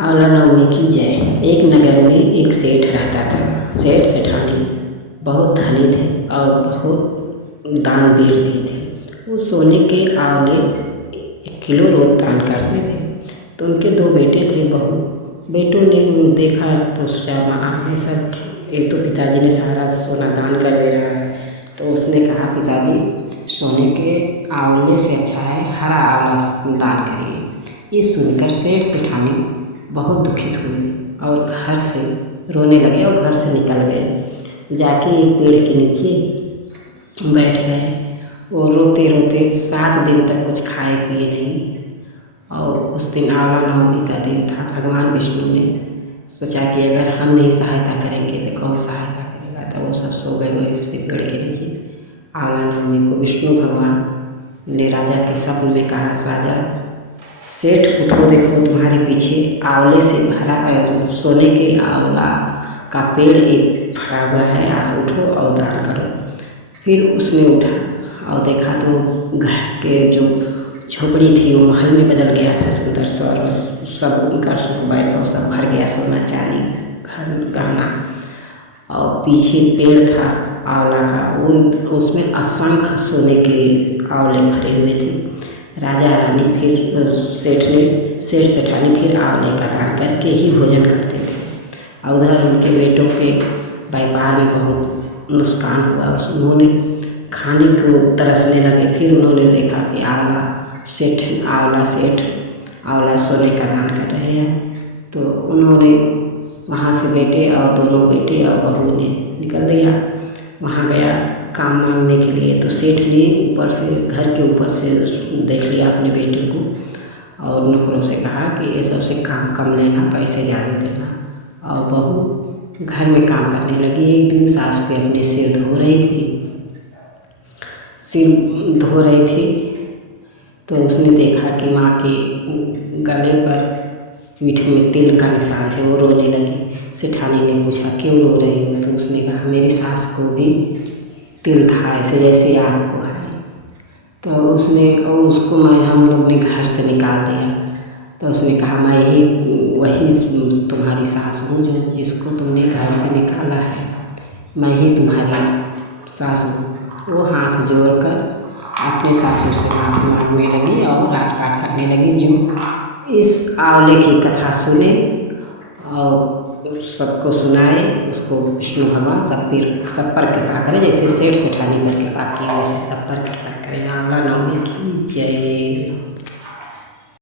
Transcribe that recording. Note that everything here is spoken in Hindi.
आंवला नवमी की जय। एक नगर में एक सेठ रहता था। सेठ सेठानी बहुत धनी थे और बहुत दानवीर भी थे। वो सोने के आंवले 1 किलो रोज दान करते थे। तो उनके 2 बेटे थे। बेटों ने देखा तो सोचा ये सब, एक तो पिताजी ने सारा सोना दान कर दे रहा है, तो उसने कहा पिताजी सोने के आंवले से अच्छा है हरा आंवला दान करिए। ये सुनकर सेठ सेठानी बहुत दुखित हुए और घर से रोने लगे और घर से निकल गए। जाके एक पेड़ के नीचे बैठ गए और रोते रोते 7 दिन तक कुछ खाए पिए नहीं। और उस दिन आंवला नवमी का दिन था। भगवान विष्णु ने सोचा कि अगर हम नहीं सहायता करेंगे तो कौन सहायता करेगा, तो वो सब सो गए वही उसी पेड़ के नीचे। आंवला नवमी को विष्णु भगवान ने राजा के स्वप्न में कहा, राजा सेठ उठो, देखो तुम्हारे पीछे आंवले से भरा सोने के आंवला का पेड़ एक भरा हुआ है, उठो और दान करो। फिर उसने उठा और देखा तो घर के जो झोपड़ी थी वो महल में बदल गया था। सुंदर स्वर सब उनका वैभव सब भर गया, सोना चांदी घर गहना। और पीछे पेड़ था आंवला का, वो उसमें असंख्य सोने के आंवले भरे हुए थे। राजा रानी फिर सेठ सेठानी फिर आंवले का दान करके ही भोजन करते थे। और उधर उनके बेटों के व्यापार में बहुत नुकसान हुआ। उन्होंने खाने को तरसने लगे। फिर उन्होंने देखा कि आंवला सोने का दान कर रहे हैं, तो उन्होंने वहाँ से बेटे और दोनों बेटे और बहू ने निकल दिया। वहाँ गया काम मांगने के लिए, तो सेठ ने ऊपर से घर के ऊपर से देख लिया अपने बेटे को और नौकरों से कहा कि ये सबसे काम कम लेना, पैसे ज़्यादा देना। और बहू घर में काम करने लगी। एक दिन सास पे अपने सिर धो रही थी तो उसने देखा कि माँ के गले पर पीठ में तिल का निशान है। वो रोने लगी। सेठानी ने पूछा क्यों रो रही हो, तो उसने कहा मेरी सास को भी तिल था ऐसे जैसे आपको है। तो उसको हम लोग ने घर से निकाल दिया। तो उसने कहा मैं वही तुम्हारी सास हूँ जिसको तुमने घर से निकाला है, मैं ही तुम्हारी सास हूँ। वो हाथ जोड़कर अपने सासू से माफ़ी मांगने लगी और राजपाट करने लगी। जो इस आंवले की कथा सुने और सबको सुनाए, उसको विष्णु भगवान सब पर कृपा करें। जैसे सेठ सेठानी पर कृपा की वैसे सब पर कृपा करें। आंवला नवमी की जय।